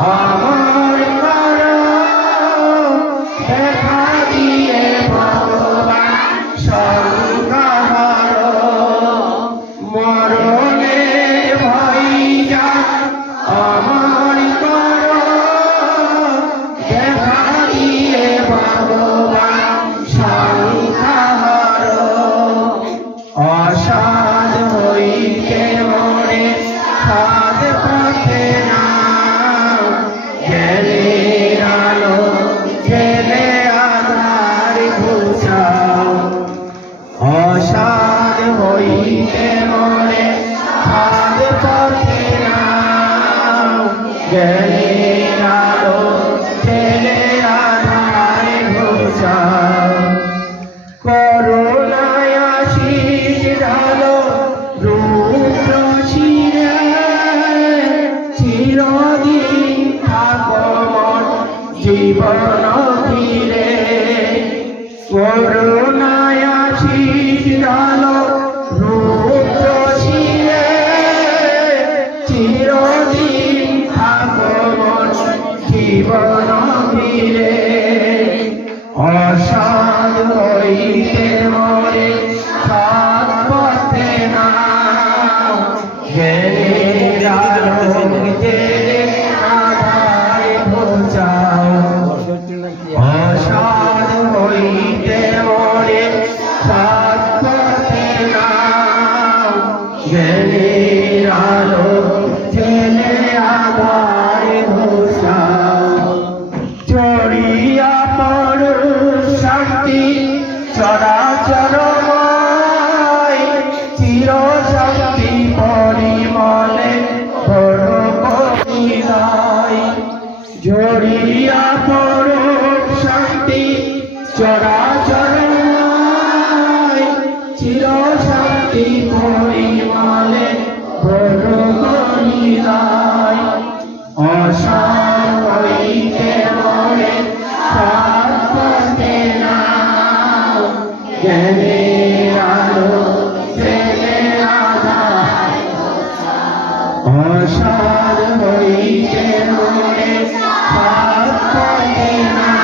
আমার মারা দেখা আলো ছেলে আধার ঘোষা। করুণায় জীবন ফিরে অসাদ হইতে মরে সাত পথে নাও জ্ঞানের আলো জেলে আধারে বোঝাও অসাদ হইতে মরে সাত পথে নাও জ্ঞানের চরাচরময় চির শক্তি পরিমলে বড় কবিরায় জড়িয়া পড় শান্তি চরাচরময় চির শক্তি পরিমলে বড় কবিরায় অসার জ্ঞানের আলো ফেলে আধার অসার হইতে মনে সাথে না